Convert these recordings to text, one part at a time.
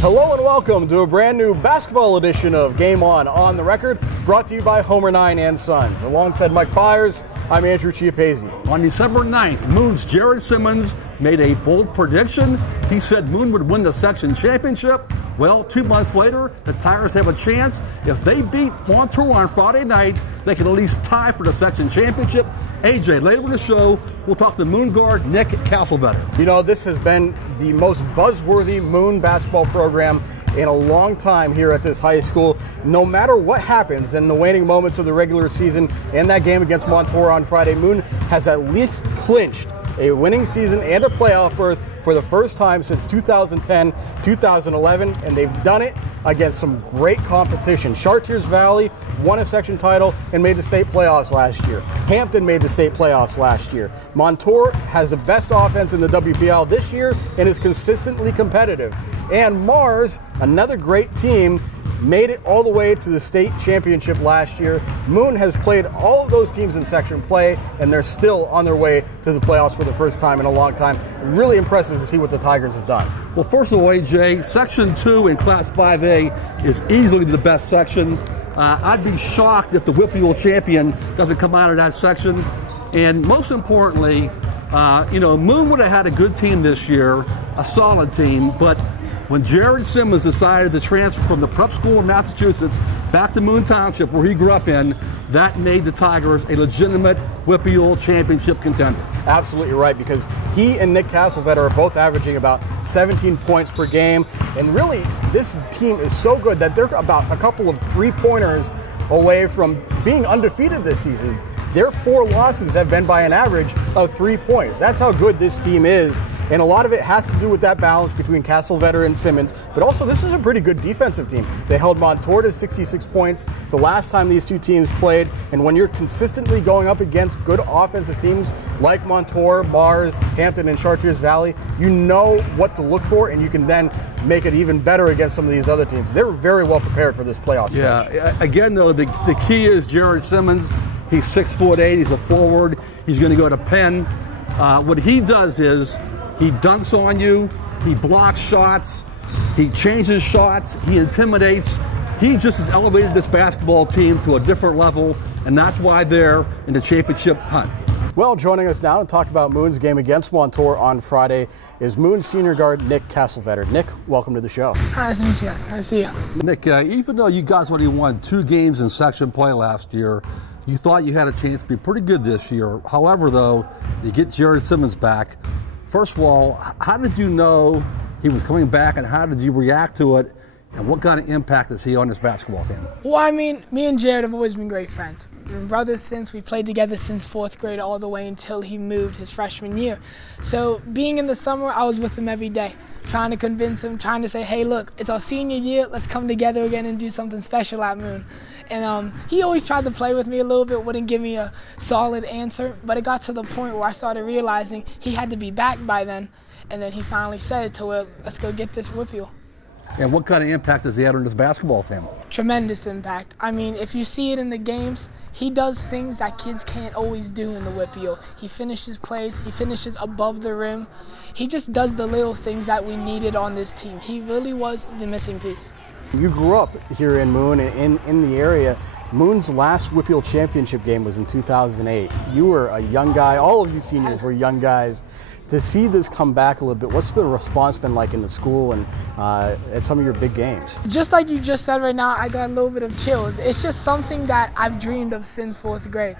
Hello and welcome to a brand new basketball edition of Game On the Record, brought to you by Homer 9 and Sons. Alongside Mike Bires, I'm Andrew Chiappazzi. On December 9th, Moon's Jared Simmons made a bold prediction. He said Moon would win the section championship. Well, 2 months later, the Tigers have a chance. If they beat Montour on Friday night, they can at least tie for the section championship. AJ, later in the show, we'll talk to Moon guard Nick Castelveter. You know, this has been the most buzzworthy Moon basketball program in a long time here at this high school. No matter what happens in the waning moments of the regular season and that game against Montour on Friday, Moon has at least clinched a winning season and a playoff berth for the first time since 2010, 2011, and they've done it against some great competition. Chartiers Valley won a section title and made the state playoffs last year. Hampton made the state playoffs last year. Montour has the best offense in the WBL this year and is consistently competitive. And Mars, another great team, made it all the way to the state championship last year. Moon has played all of those teams in section play, and they're still on their way to the playoffs for the first time in a long time. Really impressive to see what the Tigers have done. Well, first of all, AJ, Section 2 in Class 5A is easily the best section. I'd be shocked if the Whippeal champion doesn't come out of that section. And most importantly, you know, Moon would have had a good team this year, a solid team, but when Jared Simmons decided to transfer from the prep school in Massachusetts back to Moon Township, where he grew up in, that made the Tigers a legitimate Whippeal championship contender. Absolutely right, because he and Nick Castelveter are both averaging about 17 points per game. And really, this team is so good that they're about a couple of three-pointers away from being undefeated this season. Their 4 losses have been by an average of 3 points. That's how good this team is. And a lot of it has to do with that balance between Castelveter and Simmons. But also, this is a pretty good defensive team. They held Montour to 66 points the last time these two teams played. And when you're consistently going up against good offensive teams like Montour, Mars, Hampton, and Chartiers Valley, you know what to look for, and you can then make it even better against some of these other teams. They're very well prepared for this playoff stretch. Yeah, again, though, the key is Jared Simmons. He's 6'8", he's a forward. He's going to go to Penn. What he does is he dunks on you, he blocks shots, he changes shots, he intimidates. He just has elevated this basketball team to a different level, and that's why they're in the championship hunt. Well, joining us now to talk about Moon's game against Montour on Friday is Moon's senior guard Nick Castelveter. Nick, welcome to the show. Hi, nice to meet you guys. Nice to see you. Nick, even though you guys only won 2 games in section play last year, you thought you had a chance to be pretty good this year. However, though, you get Jared Simmons back. First of all, how did you know he was coming back, and how did you react to it, and what kind of impact is he on this basketball team? Well, I mean, me and Jared have always been great friends. We've been brothers since we played together since 4th grade all the way until he moved his freshman year. So being in the summer, I was with him every day, trying to convince him, trying to say, hey, look, it's our senior year. Let's come together again and do something special at Moon. And he always tried to play with me a little bit, wouldn't give me a solid answer. But it got to the point where I started realizing he had to be back by then. And then he finally said to her, let's go get this Whippeal. And what kind of impact does he have on this basketball team? Tremendous impact. I mean, if you see it in the games, he does things that kids can't always do in the Whippeal. He finishes plays, he finishes above the rim. He just does the little things that we needed on this team. He really was the missing piece. You grew up here in Moon, in the area. Moon's last Whippeal championship game was in 2008. You were a young guy. All of you seniors were young guys. To see this come back a little bit, what's the response been like in the school and at some of your big games? Just like you just said right now, I got a little bit of chills. It's just something that I've dreamed of since 4th grade.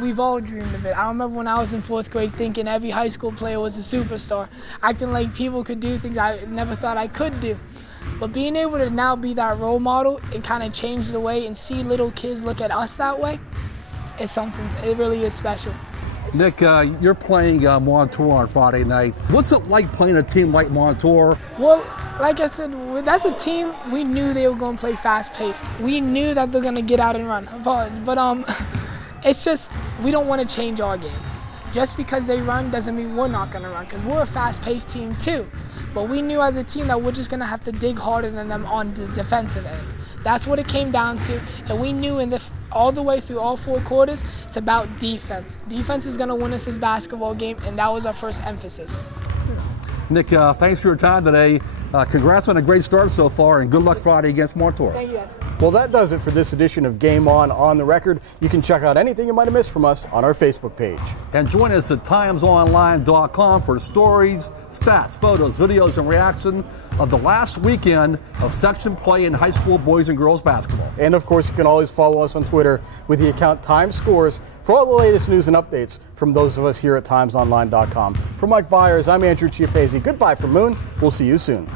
We've all dreamed of it. I remember when I was in 4th grade thinking every high school player was a superstar, acting like people could do things I never thought I could do. But being able to now be that role model and kind of change the way and see little kids look at us that way is something, it really is special. Nick, you're playing Montour on Friday night. What's it like playing a team like Montour? Well, like I said, that's a team we knew they were going to play fast-paced. We knew that they're going to get out and run. But it's just we don't want to change our game. Just because they run doesn't mean we're not going to run, because we're a fast-paced team too. But we knew as a team that we're just going to have to dig harder than them on the defensive end. That's what it came down to, and we knew all the way through all 4 quarters, it's about defense. Defense is going to win us this basketball game, and that was our first emphasis. Nick, thanks for your time today. Congrats on a great start so far, and good luck Friday against Montour. Thank you, guys. Well, that does it for this edition of Game On the Record. You can check out anything you might have missed from us on our Facebook page. And join us at timesonline.com for stories, stats, photos, videos, and reaction of the last weekend of section play in high school boys and girls basketball. And of course, you can always follow us on Twitter with the account Time Scores for all the latest news and updates from those of us here at timesonline.com. For Mike Bires, I'm Andrew Chiappazzi. Goodbye from Moon. We'll see you soon.